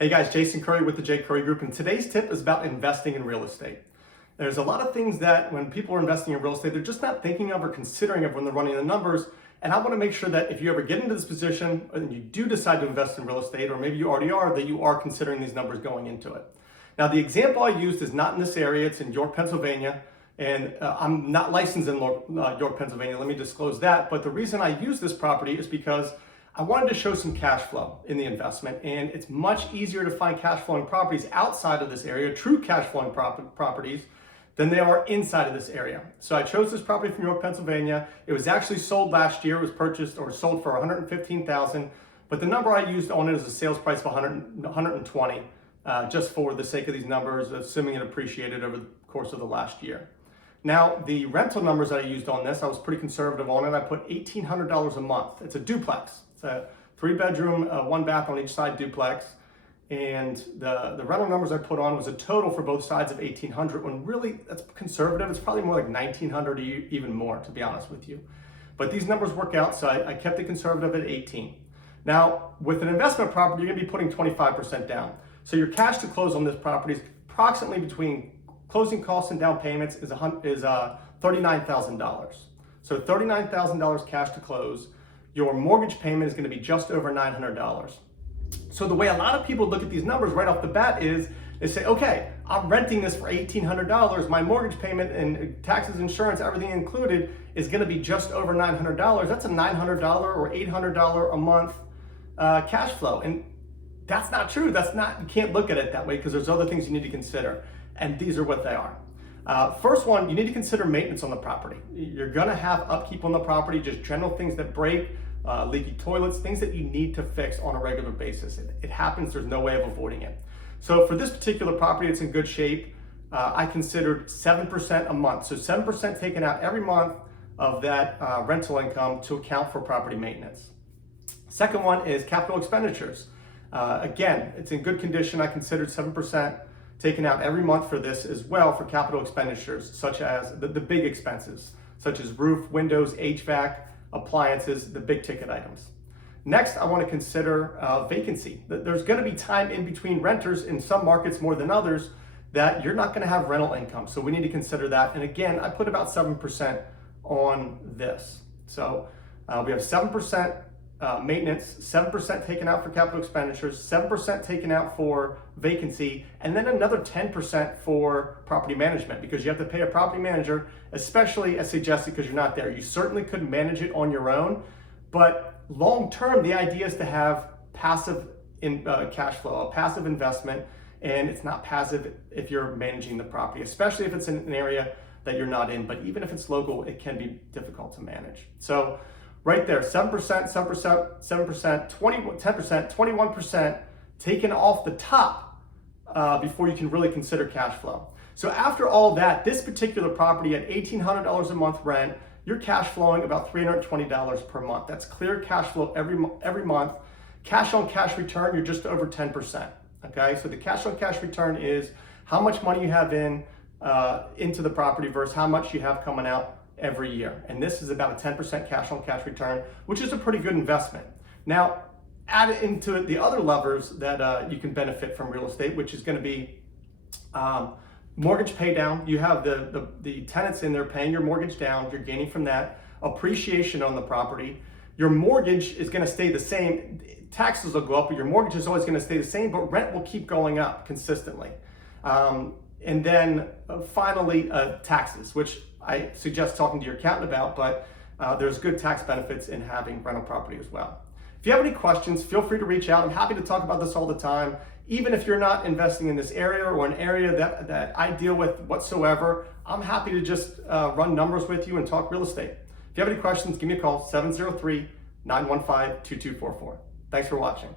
Hey guys, Jason Curry with the J. Curry Group, and today's tip is about investing in real estate. There's a lot of things that when people are investing in real estate, they're just not thinking of or considering of when they're running the numbers. And I want to make sure that if you ever get into this position and you do decide to invest in real estate, or maybe you already are, that you are considering these numbers going into it. Now, the example I used is not in this area, it's in York, Pennsylvania. And I'm not licensed in York, Pennsylvania, let me disclose that. But the reason I use this property is because I wanted to show some cash flow in the investment, and it's much easier to find cash flowing properties outside of this area, true cash flowing properties, than they are inside of this area. So I chose this property from York, Pennsylvania. It was actually sold last year. It was purchased or sold for $115,000, but the number I used on it is a sales price of $120, just for the sake of these numbers, assuming it appreciated over the course of the last year. Now, the rental numbers that I used on this, I was pretty conservative on it. I put $1,800 a month. It's a duplex. It's a 3-bedroom, 1 bath on each side duplex. And the rental numbers I put on was a total for both sides of $1,800, when really that's conservative. It's probably more like $1,900 or even more, to be honest with you. But these numbers work out, so I kept it conservative at 18. Now, with an investment property, you're gonna be putting 25% down. So your cash to close on this property is approximately, between closing costs and down payments, is $39,000. So $39,000 cash to close. Your mortgage payment is going to be just over $900. So the way a lot of people look at these numbers right off the bat is they say, okay, I'm renting this for $1,800. My mortgage payment and taxes, insurance, everything included is going to be just over $900. That's a $900 or $800 a month cash flow. And that's not true. You can't look at it that way, because there's other things you need to consider. And these are what they are. First one, you need to consider maintenance on the property. You're gonna have upkeep on the property, just general things that break, leaky toilets, things that you need to fix on a regular basis. It happens, there's no way of avoiding it. So for this particular property, it's in good shape. I considered 7% a month. So 7% taken out every month of that rental income to account for property maintenance. Second one is capital expenditures. Again, it's in good condition. I considered 7% taken out every month for this as well, for capital expenditures, such as the big expenses, such as roof, windows, HVAC, appliances, the big ticket items. Next, I want to consider vacancy. There's going to be time in between renters in some markets more than others that you're not going to have rental income. So we need to consider that. And again, I put about 7% on this. So we have 7% maintenance, 7% taken out for capital expenditures, 7% taken out for vacancy, and then another 10% for property management, because you have to pay a property manager, especially as suggested, because you're not there. You certainly could manage it on your own, but long term, the idea is to have passive cash flow, a passive investment, and it's not passive if you're managing the property, especially if it's in an area that you're not in. But even if it's local, it can be difficult to manage. So right there, 7%, 7%, 7%, 10%, 21% taken off the top before you can really consider cash flow. So after all that, this particular property at $1,800 a month rent, you're cash flowing about $320 per month. That's clear cash flow every month. Cash on cash return, you're just over 10%. Okay, so the cash on cash return is how much money you have into the property versus how much you have coming out every year. And this is about a 10% cash on cash return, which is a pretty good investment. Now, add into it the other levers that you can benefit from real estate, which is going to be mortgage pay down. You have the tenants in there paying your mortgage down. You're gaining from that. Appreciation on the property. Your mortgage is going to stay the same. Taxes will go up, but your mortgage is always going to stay the same, but rent will keep going up consistently. And then finally, taxes, which I suggest talking to your accountant about, but there's good tax benefits in having rental property as well. If you have any questions, feel free to reach out. I'm happy to talk about this all the time. Even if you're not investing in this area or an area that I deal with whatsoever, I'm happy to just run numbers with you and talk real estate. If you have any questions, give me a call, 703-915-2244. Thanks for watching.